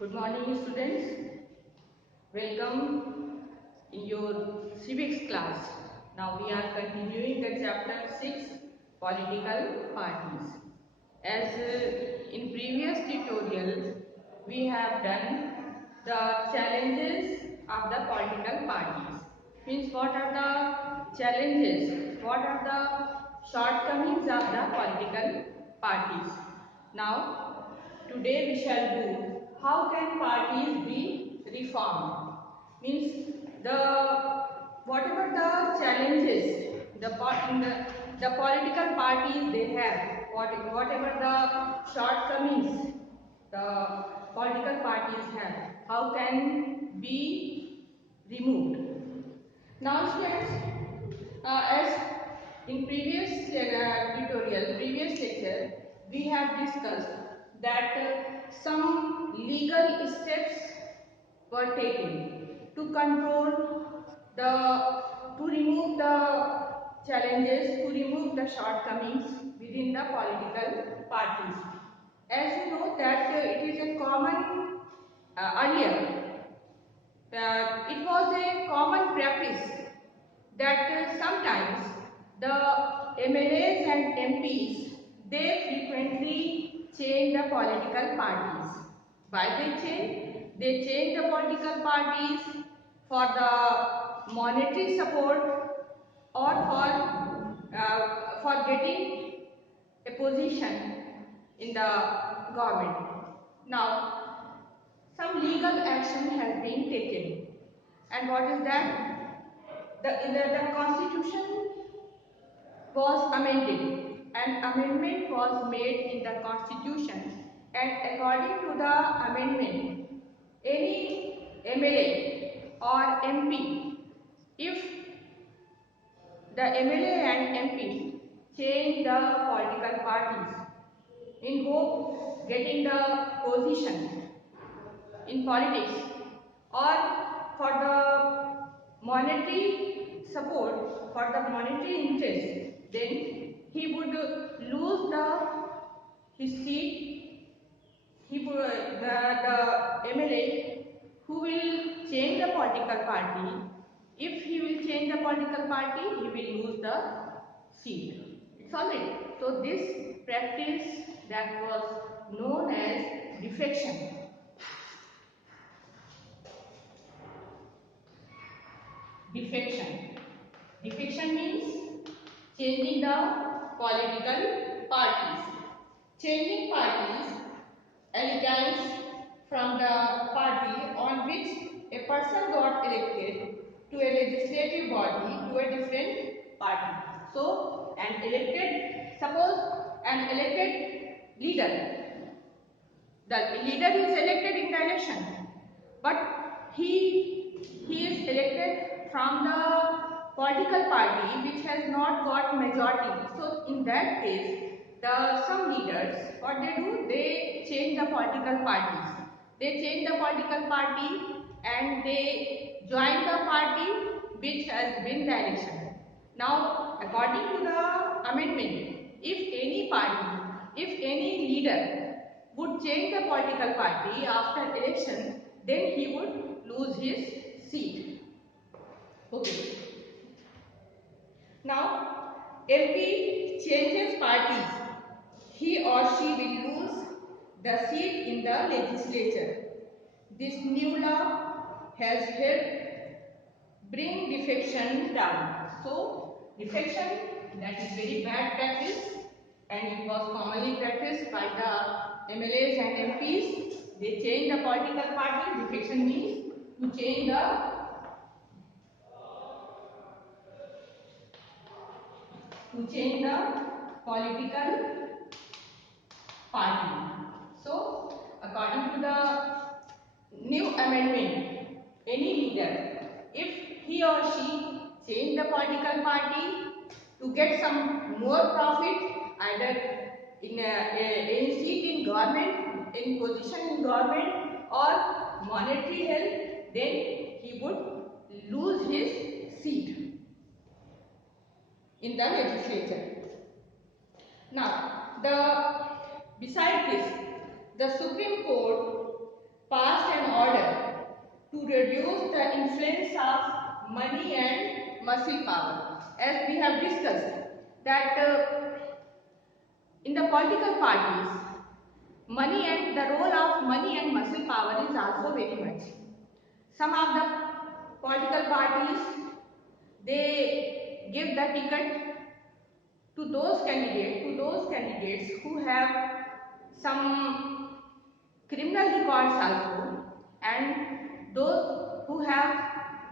Good morning, students. Welcome in your civics class. Now we are continuing the chapter 6, political parties. As in previous tutorial, we have done the challenges of the political parties. Means what are the challenges? What are the shortcomings of the political parties? Now today we shall do how can parties be reformed. Means the whatever the challenges the political parties they have, whatever the shortcomings the political parties have, how can be removed. Now students, as in previous lecture, we have discussed that some legal steps were taken to control the, to remove the challenges, to remove the shortcomings within the political parties. As you know that it is a common earlier it was a common practice that sometimes the MLAs and MPs they frequently change the political parties. Why they change? They change the political parties for the monetary support or for getting a position in the government. Now some legal action has been taken. And what is that? The constitution was amended. An amendment was made in the constitution, and according to the amendment, any MLA or MP, if the MLA and MP change the political parties in hope getting the position in politics or for the monetary support, for the monetary interest, then he would lose his seat. He would, the MLA who will change the political party, if he will change the political party, he will lose the seat. It's alright. So this practice that was known as defection. Defection. Defection means changing the political parties. Changing parties allegiance from the party on which a person got elected to a legislative body to a different party. So, suppose an elected leader, the leader is elected in the election, but he is elected from the political party which has not got majority. So in that case, some leaders, what they do, they change the political parties. They change the political party and they join the party which has win the election. Now, according to the amendment, if any leader would change the political party after election, then he would lose his seat. Okay. Now, MP changes parties. He or she will lose the seat in the legislature. This new law has helped bring defection down. So, defection, that is very bad practice and it was commonly practiced by the MLAs and MPs. They change the political party. Defection means to change the political party. So, according to the new amendment, any leader, if he or she change the political party to get some more profit, either in any seat in government, in position in government or monetary help, then he would lose his seat in the legislature. Now, beside this, the Supreme Court passed reduce the influence of money and muscle power. As we have discussed that in the political parties, money and the role of money and muscle power is also very much. Some of the political parties, they give the ticket to those candidates who have some criminal records also, and those who have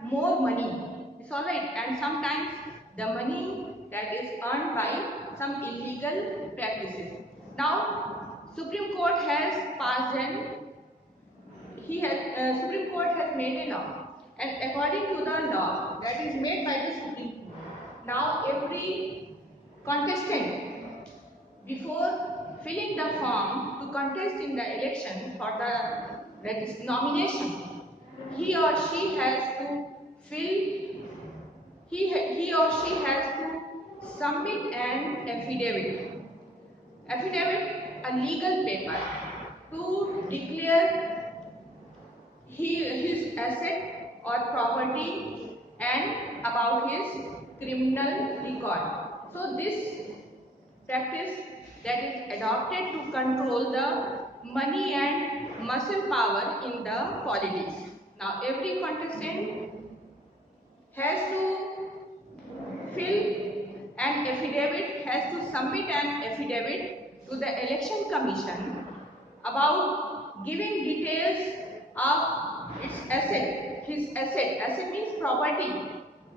more money. It's all right, and sometimes the money that is earned by some illegal practices. Now, Supreme Court has passed an Supreme Court has made a law, and according to the law that is made by the Supreme Court, now every contestant, before filling the form to contest in the election for the nomination, he or she has to fill, he or she has to submit an affidavit, a legal paper to declare his asset or property and about his criminal record. So this practice that is adopted to control the money and muscle power in the politics. Now every contestant has to fill an affidavit, has to submit an affidavit to the election commission about giving details of its asset, his asset. Asset means property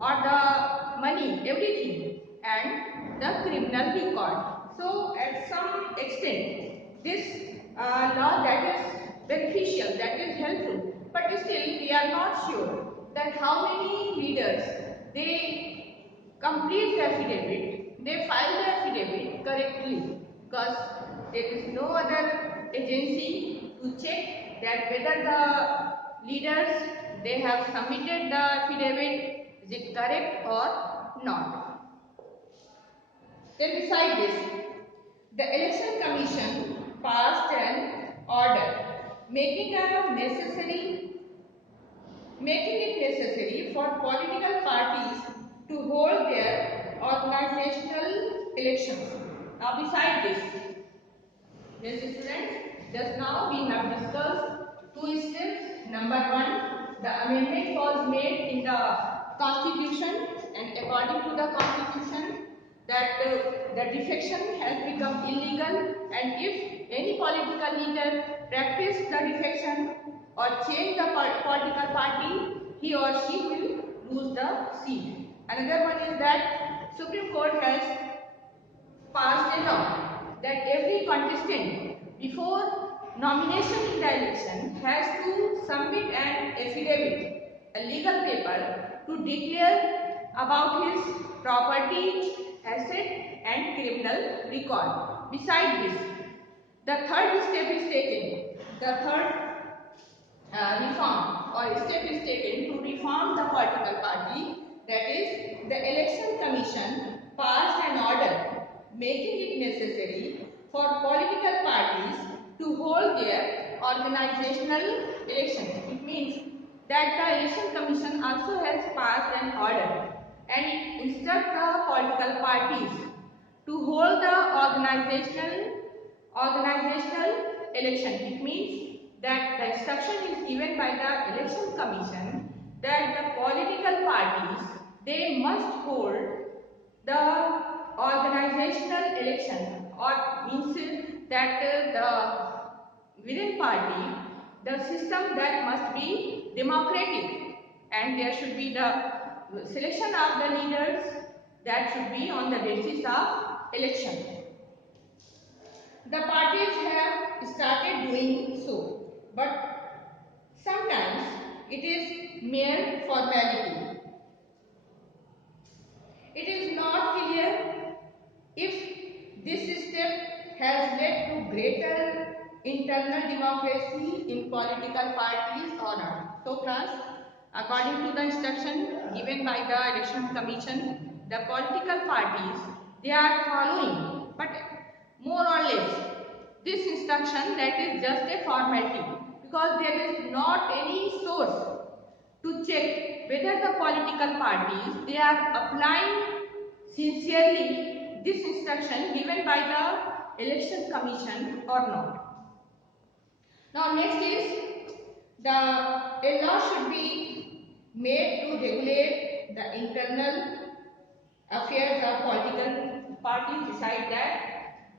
or the money, everything, and the criminal record. So at some extent, this law that is beneficial, that is helpful, but still we are not sure that how many leaders they complete the affidavit, they file the affidavit correctly, because there is no other agency to check that whether the leaders they have submitted the affidavit, is it correct or not. Then beside this, the Election Commission passed an order making it necessary for political parties to hold their organizational elections. Now beside this, yes students, just now we have discussed two steps. Number one, the amendment was made in the constitution, and according to the constitution that the defection has become illegal, and if any political leader practice the defection or change the political party, he or she will lose the seat. Another one is that Supreme Court has passed a law that every contestant before nomination in the election has to submit an affidavit, a legal paper, to declare about his property, asset and criminal record. Beside this, the third step is taken. The third reform or step is taken to reform the political party, that is the Election Commission passed an order making it necessary for political parties to hold their organizational elections. It means that the Election Commission also has passed an order and it instructs the political parties to hold the organizational election. It means that the instruction is given by the Election Commission that the political parties they must hold the organizational election, or means that the within party the system that must be democratic, and there should be the selection of the leaders that should be on the basis of election. The parties have started doing so, but sometimes it is mere formality. It is not clear if this step has led to greater internal democracy in political parties or not. So class, according to the instruction given by the Election Commission, the political parties they are following, but more or less this instruction that is just a formality, because there is not any source to check whether the political parties they are applying sincerely this instruction given by the election commission or not. Now next is a law should be made to regulate the internal affairs of political parties. Decide that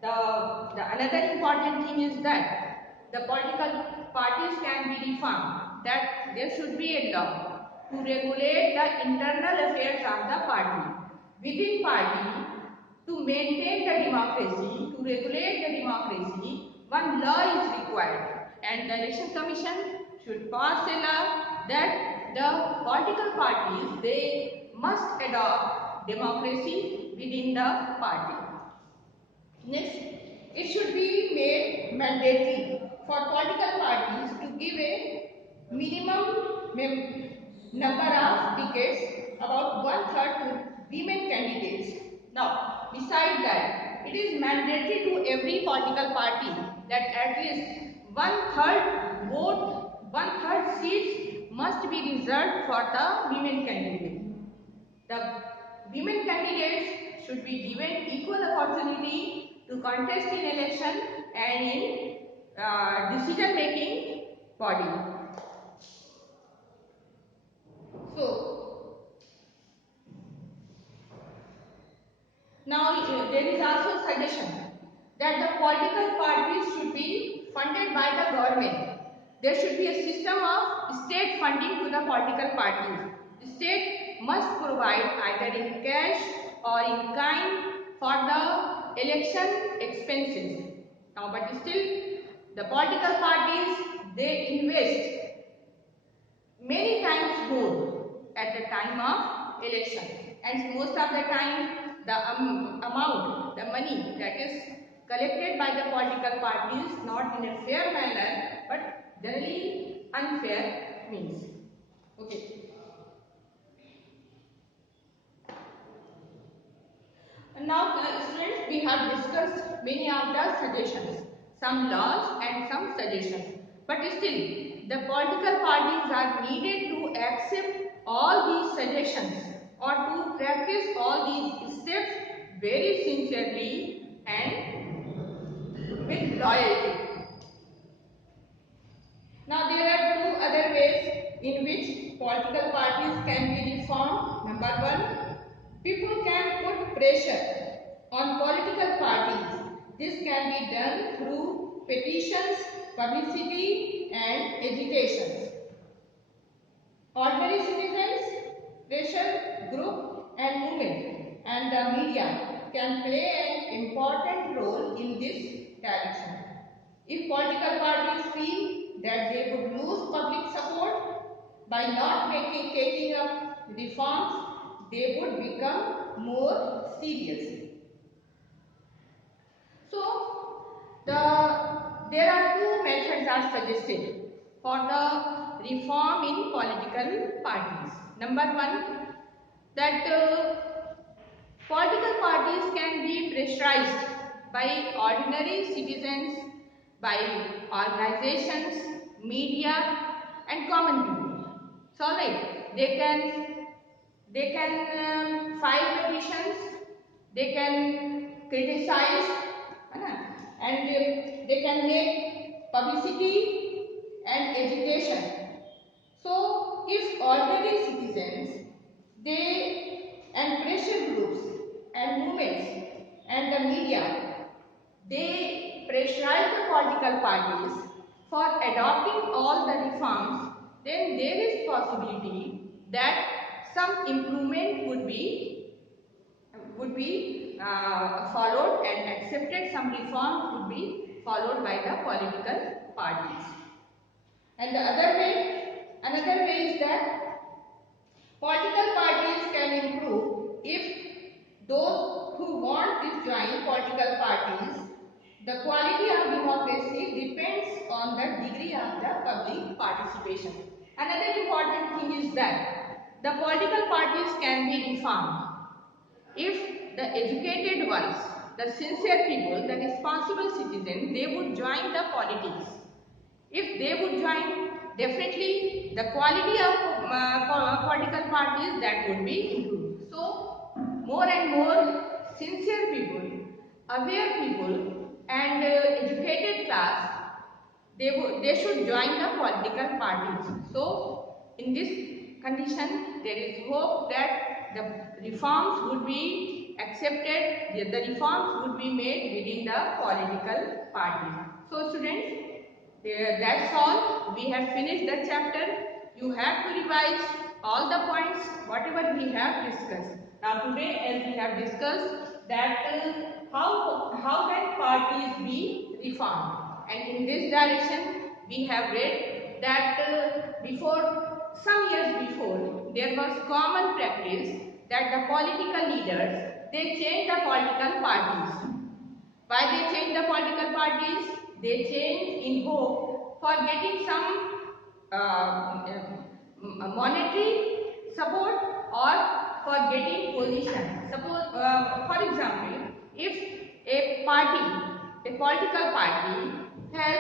the another important thing is that the political parties can be reformed, that there should be a law to regulate the internal affairs of the party. Within party, to maintain the democracy, to regulate the democracy, one law is required, and the election commission should pass a law that the political parties they must adopt democracy within the party. Next, it should be made mandatory for political parties to give a minimum number of tickets, about 1/3 to women candidates. Now, beside that, it is mandatory to every political party that at least 1/3 vote, 1/3 seats must be reserved for the women candidates. The women candidates should be given equal opportunity to contest in election and in decision making body. So, now there is also suggestion that the political parties should be funded by the government. There should be a system of state funding to the political parties. The state must provide either in cash or in kind for the election expenses. Now, but still, the political parties they invest many times more at the time of election, and most of the time the amount, the money that is collected by the political parties not in a fair manner but generally unfair means. Okay. Now students, we have discussed many of the suggestions, some laws and some suggestions, but still the political parties are needed to accept all these suggestions or to practice all these steps very sincerely and with loyalty. Now there are two other ways in which political parties can be reformed. Number one, people can put pressure on political parties. This can be done through petitions, publicity and agitations. Ordinary citizens, pressure group and movement and the media can play an important role in this direction. If political parties feel that they would lose public support by not taking up reforms, they would become more serious. So, there are two methods are suggested for the reform in political parties. Number one, that political parties can be pressurized by ordinary citizens, by organizations, media and common people. So right, they can file petitions, they can criticize, and they can make publicity and agitation. So if ordinary citizens, they and pressure groups and movements and the media, they pressurize the political parties for adopting all the reforms, then there is possibility that some improvement would be followed and accepted, some reforms would be followed by the political parties. And another way is that political parties can improve if those who want to join political parties, the quality of democracy depends on the degree of the public participation. Another important thing is that the political parties can be reformed if the educated ones, the sincere people, the responsible citizens, they would join the politics. If they would join, definitely the quality of political parties that would be improved. So more and more sincere people, aware people and educated class, they should join the political parties. So in this condition, there is hope that the reforms would be accepted, the reforms would be made within the political parties. So students, that's all. We have finished the chapter. You have to revise all the points, whatever we have discussed. Now today, as we have discussed that how can parties be reformed, and in this direction we have read that before some years before there was common practice that the political leaders, they changed the political parties. Why they change the political parties? They change in hope for getting some monetary support or for getting position. Suppose, for example, if a party, a political party has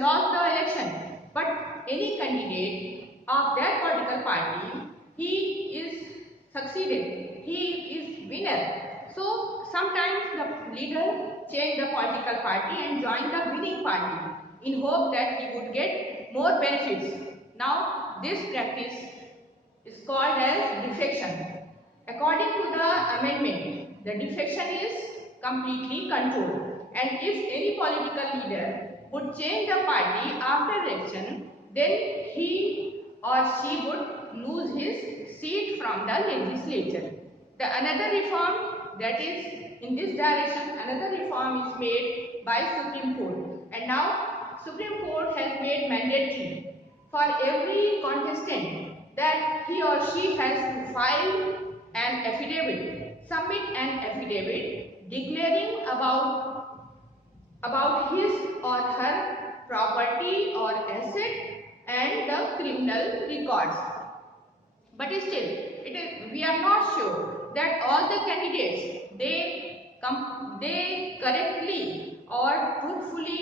lost the election, but any candidate of that political party, he is succeeded, he is winner. So sometimes the leader change the political party and join the winning party in hope that he would get more benefits. Now this practice is called as defection. According to the amendment, the defection is completely controlled, and if any political leader would change the party after election, then he or she would lose his seat from the legislature. The another reform, that is in this direction, another reform is made by Supreme Court, and now Supreme Court has made mandatory for every contestant that he or she has to file an affidavit, submit an affidavit declaring about his or her property or asset and the criminal records. But still, we are not sure that all the candidates they correctly or truthfully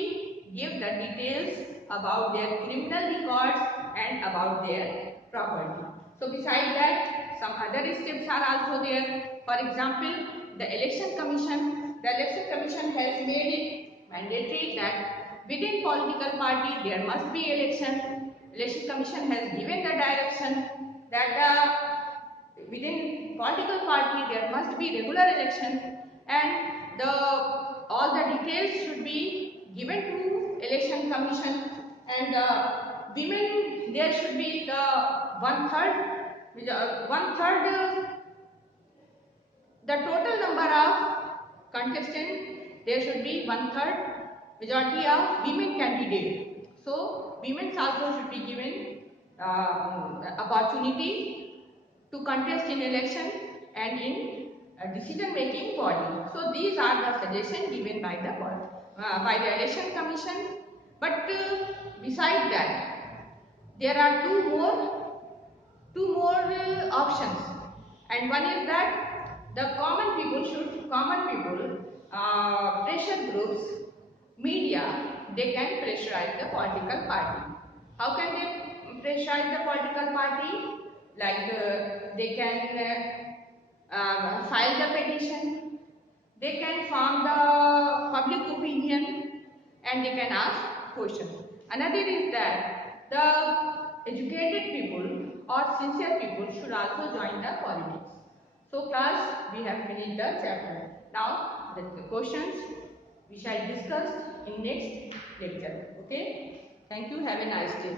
give the details about their criminal records and about their property. So besides that, some other steps are also there. For example, the election commission has made it mandatory that within political party there must be election. Election commission has given the direction that within political party there must be regular election, and all the details should be given to election commission, and women, there should be the one third the total number of contestants, there should be one-third majority of women candidates. So women also should be given opportunity to contest in election and in decision-making body. So these are the suggestions given by the election commission. But besides that, there are two more options, and one is that the common people, pressure groups, media, they can pressurize the political party. How can they pressurize the political party? Like they can file the petition, they can form the public opinion, and they can ask questions. Another is that the educated people or sincere people should also join the politics. So class, we have finished the chapter. Now the questions we shall discuss in next lecture. Okay? Thank you. Have a nice day.